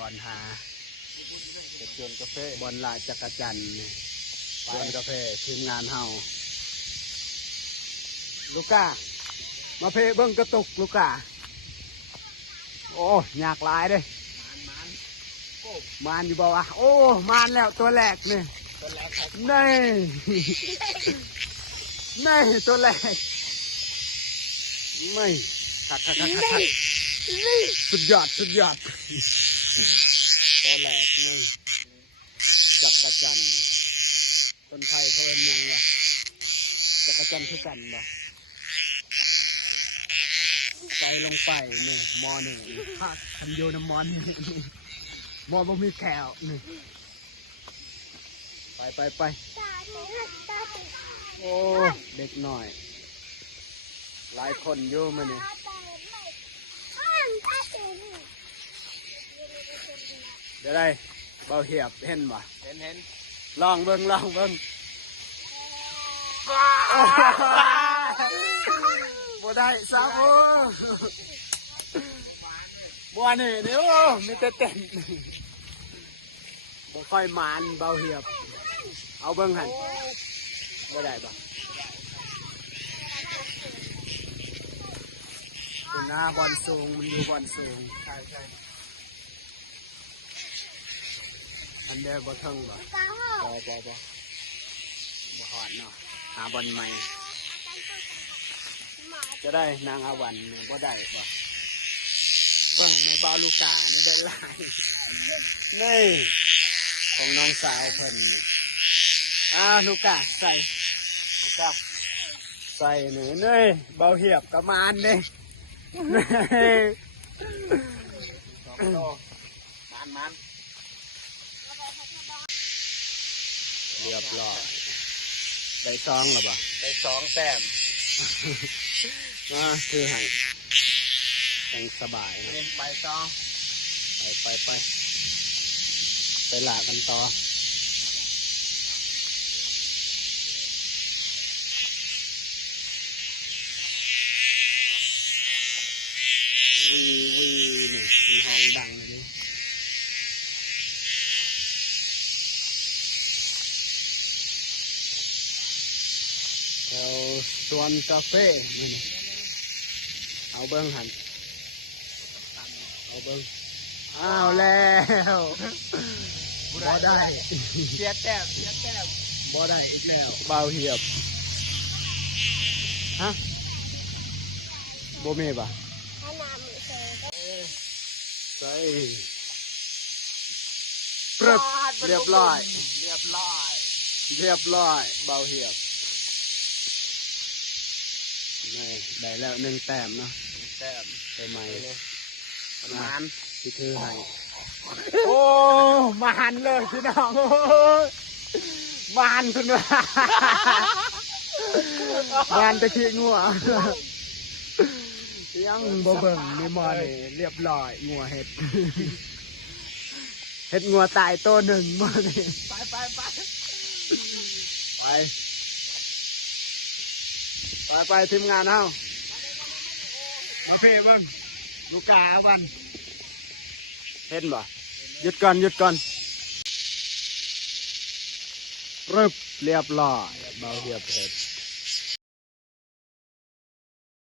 บอลหาชวนกาแฟบอลลาจักรจันทร์ชวนกาแฟทีมงานเฮาลูก้ามาเพเบิ้งกระตุกลูก้าโอ้ยากหลายเด้มานอยู่บ่าวะโอ้มานแล้วตัวแรกนี่นี่นี่ตัวแรกไม่ขัดสุดยอดตัวแรกนี่จักรจันทร์คนไทยเขาเป็นยังวะจักรจันทร์คือกันบ่ไปลงไปนี่มอนี่คันโยนมอนมอบ่มีแถวนี่ไปโอ้เด็กหน่อยหลายคนอยู่มาเนี่ยเดี๋ยวได้เบาเหียบเห็นบ่เห็นลองเบิ่งบ่ได้สาวบัวนี่เดี๋ยวมีแต่เต้นบ่ค่อยมานเบาเหียบเอาเบิ่งหันบ่ได้บ่คุณหน้าบอลสูงมันอยู่บอลสูงใช่อันเดียวบ่เทิงบ่หอดเนาะหาบอลใหม่จะได้นางอาวันบ่ได้บ่เบิ่งในบาลูกานี่ได้ลายนี่ของน้องสาวเพิ่นลูกาใส่ลูกาใส่นี่เบาเหียบกระมานนี่มันเรียบร้อยได้ซองหรือเปล่าได้2 แต้มคือให้ยังสบายนะไปต่อไปหลากันต่อวีนี่มีห้องดังเลยแถวสวนกาแฟนี่เอาเบิ้งหันเอาเบิ้งอ้าวแล้วบ่ได้เสียแต้มบ่ได้อีกแล้วเบาเหียบฮะบ่มีป่ะใส่ปรึบเรียบร้อยเบาเหียบนี่ได้แล้ว1 แต้มเนาะไปใหม่มันที่คือให้โอ้มาหันเลยพี่น้องมาหันคุณว่ามาหันตะขี้งัวยังบ่เบิ่งมีมอนี่เรียบร้อยงัวเห็ดงัวตายตัวหนึ่งมอนี่ไปทีมงานเฮาลูกพี่เบิ่งลูกกาบันเห็นบ่หยุดก่อนรึบเรียบร้อยเบาเหียบเห็ด